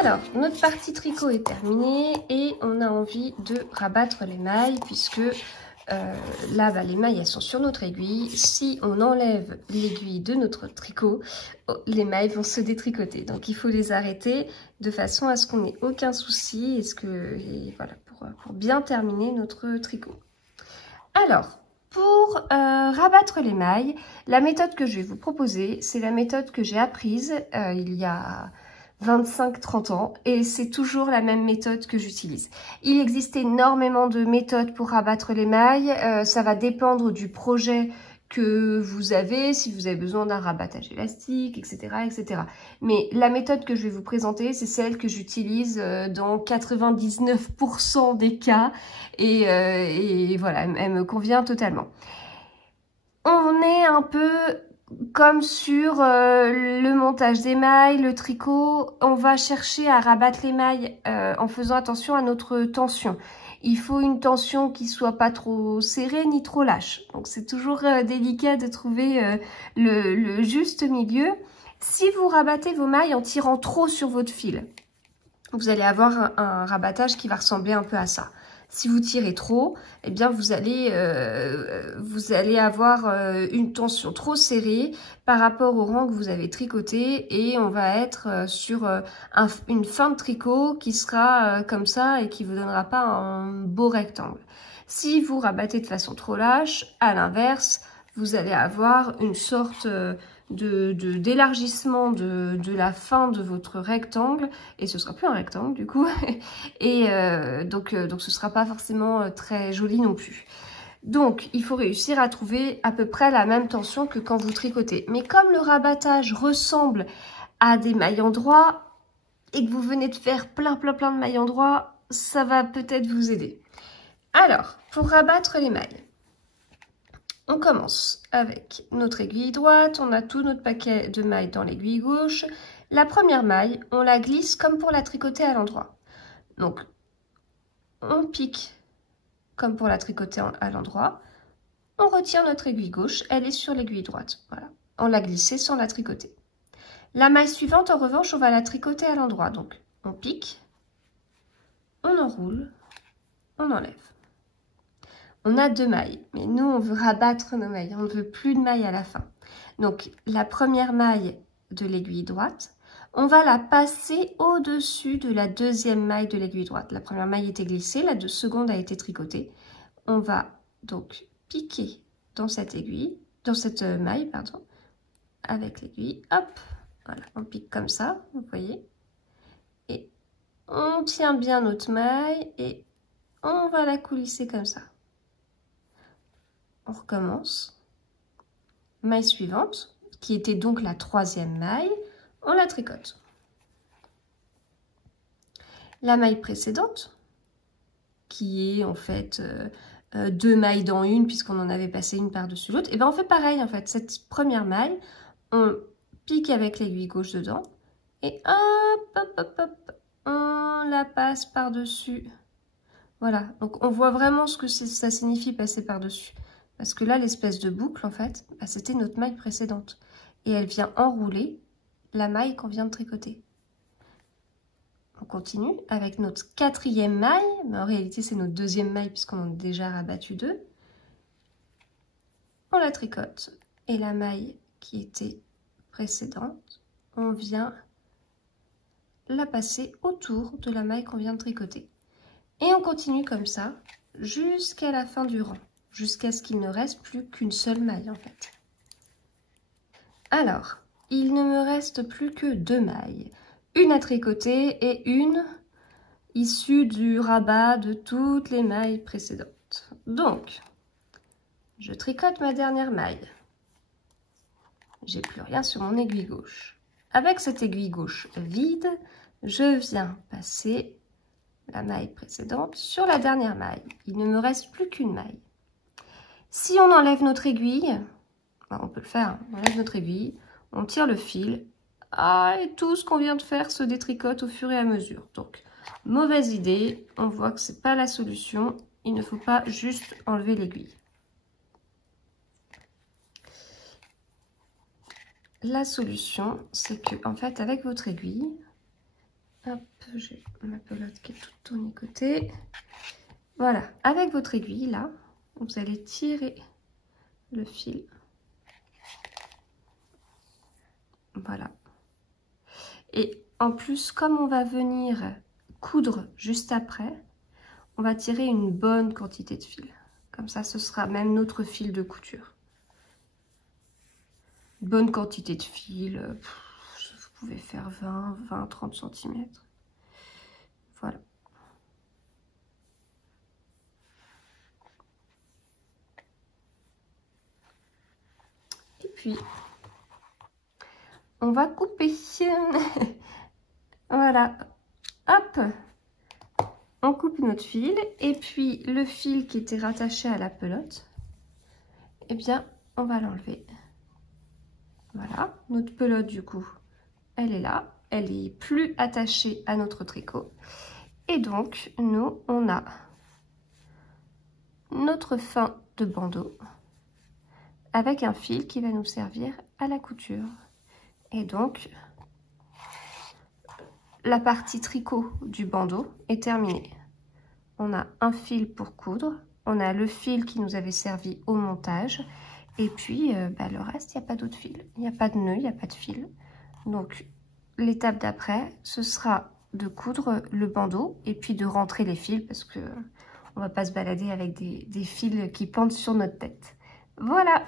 Alors, notre partie tricot est terminée et on a envie de rabattre les mailles puisque là, les mailles, elles sont sur notre aiguille. Si on enlève l'aiguille de notre tricot, les mailles vont se détricoter. Donc, il faut les arrêter de façon à ce qu'on n'ait aucun souci et voilà, pour bien terminer notre tricot. Alors, pour rabattre les mailles, la méthode que je vais vous proposer, c'est la méthode que j'ai apprise il y a 25-30 ans et c'est toujours la même méthode que j'utilise. Il existe énormément de méthodes pour rabattre les mailles, ça va dépendre du projet que vous avez, si vous avez besoin d'un rabattage élastique, etc., etc. Mais la méthode que je vais vous présenter, c'est celle que j'utilise dans 99% des cas et voilà, elle me convient totalement. On est un peu comme sur le montage des mailles, le tricot, on va chercher à rabattre les mailles en faisant attention à notre tension. Il faut une tension qui soit pas trop serrée ni trop lâche. Donc c'est toujours délicat de trouver le juste milieu. Si vous rabattez vos mailles en tirant trop sur votre fil, vous allez avoir un rabattage qui va ressembler un peu à ça. Si vous tirez trop, eh bien vous allez avoir une tension trop serrée par rapport au rang que vous avez tricoté et on va être sur une fin de tricot qui sera comme ça et qui vous donnera pas un beau rectangle. Si vous rabattez de façon trop lâche, à l'inverse, vous allez avoir une sorte d'élargissement de la fin de votre rectangle et ce sera plus un rectangle du coup et donc ce sera pas forcément très joli non plus. Donc il faut réussir à trouver à peu près la même tension que quand vous tricotez, mais comme le rabattage ressemble à des mailles endroits et que vous venez de faire plein de mailles endroits, ça va peut-être vous aider. Alors pour rabattre les mailles, on commence avec notre aiguille droite, on a tout notre paquet de mailles dans l'aiguille gauche. La première maille, on la glisse comme pour la tricoter à l'endroit. Donc, on pique comme pour la tricoter à l'endroit. On retire notre aiguille gauche, elle est sur l'aiguille droite. Voilà, on l'a glissée sans la tricoter. La maille suivante, en revanche, on va la tricoter à l'endroit. Donc, on pique, on enroule, on enlève. On a 2 mailles, mais nous, on veut rabattre nos mailles. On ne veut plus de mailles à la fin. Donc, la première maille de l'aiguille droite, on va la passer au-dessus de la deuxième maille de l'aiguille droite. La première maille était glissée, la seconde a été tricotée. On va donc piquer dans cette aiguille, dans cette maille, pardon, avec l'aiguille. Hop, voilà, on pique comme ça, vous voyez. Et on tient bien notre maille et on va la coulisser comme ça. On recommence. Maille suivante, qui était donc la troisième maille, on la tricote. La maille précédente, qui est en fait 2 mailles dans une, puisqu'on en avait passé une par-dessus l'autre, et bien on fait pareil en fait. Cette première maille, on pique avec l'aiguille gauche dedans, et hop, on la passe par-dessus. Voilà, donc on voit vraiment ce que ça signifie passer par-dessus. Parce que là, l'espèce de boucle, en fait, c'était notre maille précédente. Et elle vient enrouler la maille qu'on vient de tricoter. On continue avec notre 4e maille. Mais en réalité, c'est notre 2e maille puisqu'on en a déjà rabattu 2. On la tricote. Et la maille qui était précédente, on vient la passer autour de la maille qu'on vient de tricoter. Et on continue comme ça jusqu'à la fin du rang. Jusqu'à ce qu'il ne reste plus qu'une seule maille en fait. Alors, il ne me reste plus que 2 mailles. Une à tricoter et une issue du rabat de toutes les mailles précédentes. Donc, je tricote ma dernière maille. J'ai plus rien sur mon aiguille gauche. Avec cette aiguille gauche vide, je viens passer la maille précédente sur la dernière maille. Il ne me reste plus qu'une maille. Si on enlève notre aiguille, on peut le faire, on enlève notre aiguille, on tire le fil, et tout ce qu'on vient de faire se détricote au fur et à mesure. Donc, mauvaise idée, on voit que c'est pas la solution, il ne faut pas juste enlever l'aiguille. La solution, c'est que, en fait, avec votre aiguille, Hop, j'ai ma pelote qui est toute tournée côté. Voilà, avec votre aiguille là, vous allez tirer le fil. Voilà. Et en plus, comme on va venir coudre juste après, on va tirer une bonne quantité de fil. Comme ça, ce sera même notre fil de couture. Bonne quantité de fil, vous pouvez faire 20, 30 cm. Voilà. Et puis, on va couper. Voilà. Hop. On coupe notre fil. Et puis, le fil qui était rattaché à la pelote, eh bien, on va l'enlever. Voilà. Notre pelote, du coup, elle est là. Elle est plus attachée à notre tricot. Et donc, nous, on a notre fin de bandeau avec un fil qui va nous servir à la couture. Et donc, la partie tricot du bandeau est terminée. On a un fil pour coudre, on a le fil qui nous avait servi au montage, et puis le reste, il n'y a pas d'autre fil. Il n'y a pas de nœud, il n'y a pas de fil. Donc, l'étape d'après, ce sera de coudre le bandeau et puis de rentrer les fils parce que on va pas se balader avec des fils qui pendent sur notre tête. Voilà!